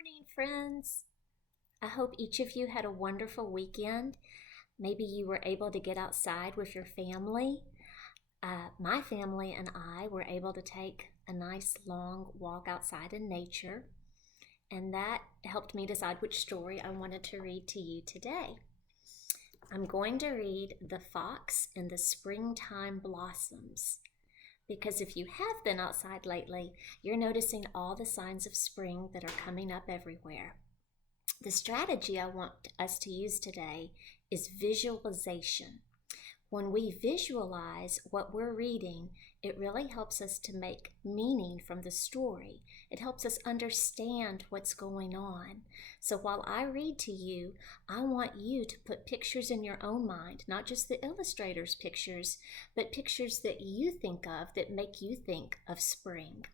morning, friends. I hope each of you had a wonderful weekend. Maybe you were able to get outside with your family. My family and I were able to take a nice long walk outside in nature, and that helped me decide which story I wanted to read to you today. I'm going to read The Fox and the Springtime Blossoms, because if you have been outside lately, you're noticing all the signs of spring that are coming up everywhere. The strategy I want us to use today is visualization. When we visualize what we're reading, it really helps us to make meaning from the story. It helps us understand what's going on. So while I read to you, I want you to put pictures in your own mind, not just the illustrator's pictures, but pictures that you think of that make you think of spring.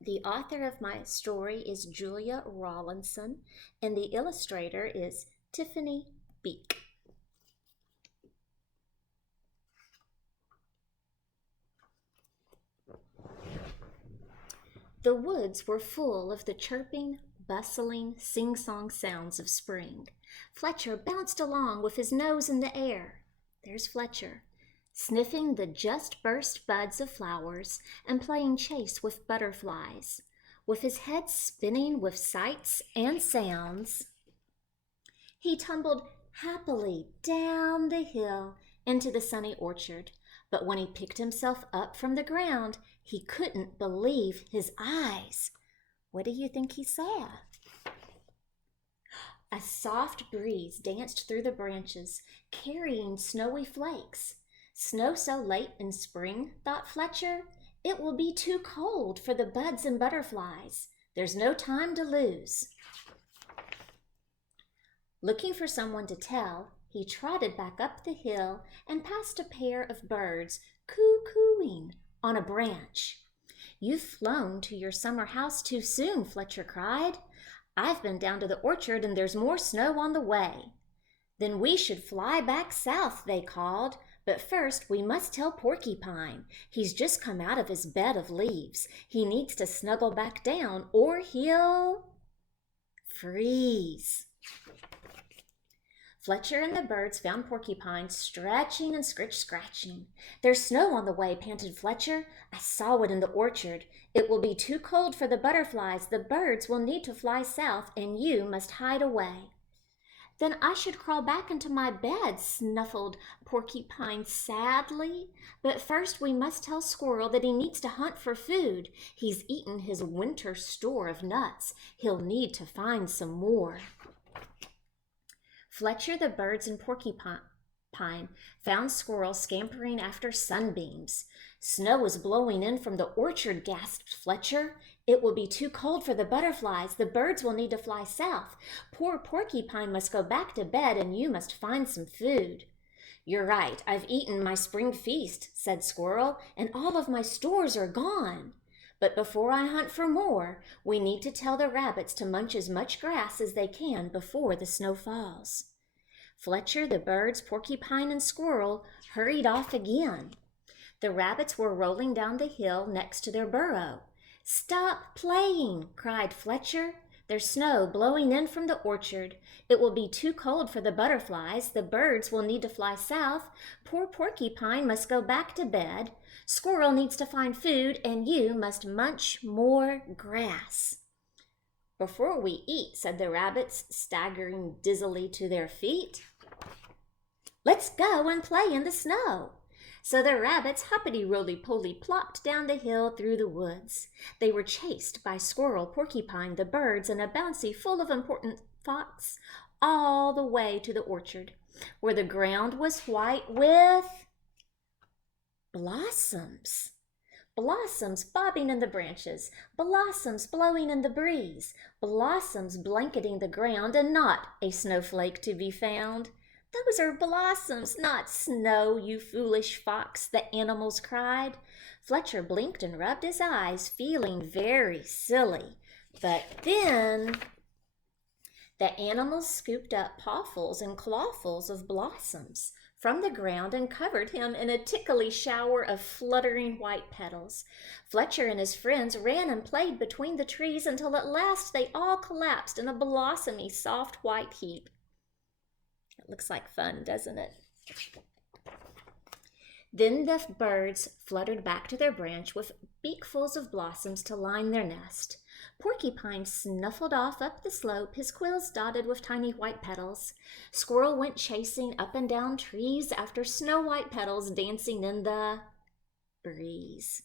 The author of my story is Julia Rawlinson, and the illustrator is Tiffany Beek. The woods were full of the chirping, bustling, sing-song sounds of spring. Fletcher bounced along with his nose in the air. There's Fletcher, sniffing the just-burst buds of flowers and playing chase with butterflies. With his head spinning with sights and sounds, he tumbled happily down the hill into the sunny orchard. But when he picked himself up from the ground, he couldn't believe his eyes. What do you think he saw? A soft breeze danced through the branches, carrying snowy flakes. Snow so late in spring, thought Fletcher, it will be too cold for the buds and butterflies. There's no time to lose. Looking for someone to tell, he trotted back up the hill and past a pair of birds coo-cooing on a branch. You've flown to your summer house too soon, Fletcher cried. I've been down to the orchard and there's more snow on the way. Then we should fly back south, they called. But first we must tell Porcupine. He's just come out of his bed of leaves. He needs to snuggle back down or he'll freeze. Fletcher and the birds found Porcupine stretching and scratching. There's snow on the way, panted Fletcher. I saw it in the orchard. It will be too cold for the butterflies. The birds will need to fly south, and you must hide away. Then I should crawl back into my bed, snuffled Porcupine sadly. But first we must tell Squirrel that he needs to hunt for food. He's eaten his winter store of nuts. He'll need to find some more. Fletcher, the birds, and Porcupine found Squirrel scampering after sunbeams. Snow is blowing in from the orchard, gasped Fletcher. It will be too cold for the butterflies. The birds will need to fly south. Poor Porcupine must go back to bed, and you must find some food. You're right. I've eaten my spring feast, said Squirrel, and all of my stores are gone. But before I hunt for more, we need to tell the rabbits to munch as much grass as they can before the snow falls. Fletcher, the birds, Porcupine, and Squirrel hurried off again. The rabbits were rolling down the hill next to their burrow. Stop playing, cried Fletcher. There's snow blowing in from the orchard. It will be too cold for the butterflies. The birds will need to fly south. Poor Porcupine must go back to bed. Squirrel needs to find food, and you must munch more grass. Before we eat, said the rabbits, staggering dizzily to their feet. Let's go and play in the snow. So the rabbits hoppity-roly-poly plopped down the hill through the woods. They were chased by Squirrel, Porcupine, the birds, and a bouncy full of important fox all the way to the orchard, where the ground was white with blossoms. Blossoms bobbing in the branches, blossoms blowing in the breeze, blossoms blanketing the ground, and not a snowflake to be found. Those are blossoms, not snow, you foolish fox, the animals cried. Fletcher blinked and rubbed his eyes, feeling very silly. But then the animals scooped up pawfuls and clawfuls of blossoms. from the ground and covered him in a tickly shower of fluttering white petals. Fletcher and his friends ran and played between the trees until at last they all collapsed in a blossomy, soft white heap. It looks like fun, doesn't it? Then the birds fluttered back to their branch with beakfuls of blossoms to line their nest. Porcupine snuffled off up the slope, his quills dotted with tiny white petals. Squirrel went chasing up and down trees after snow-white petals dancing in the breeze.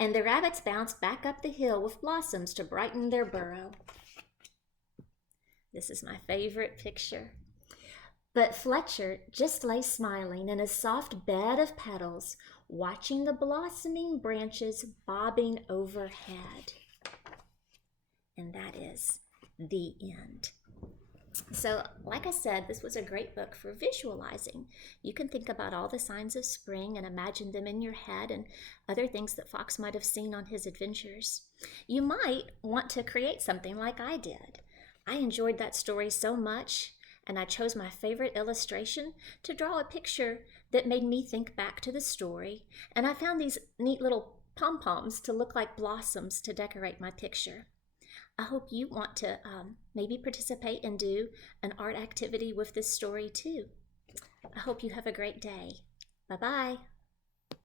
And the rabbits bounced back up the hill with blossoms to brighten their burrow. This is my favorite picture. But Fletcher just lay smiling in a soft bed of petals, watching the blossoming branches bobbing overhead. And that is the end. So, like I said, this was a great book for visualizing. You can think about all the signs of spring and imagine them in your head and other things that Fox might have seen on his adventures. You might want to create something like I did. I enjoyed that story so much, and I chose my favorite illustration to draw a picture that made me think back to the story, and I found these neat little pom-poms to look like blossoms to decorate my picture. I hope you want to maybe participate and do an art activity with this story too. I hope you have a great day. Bye-bye.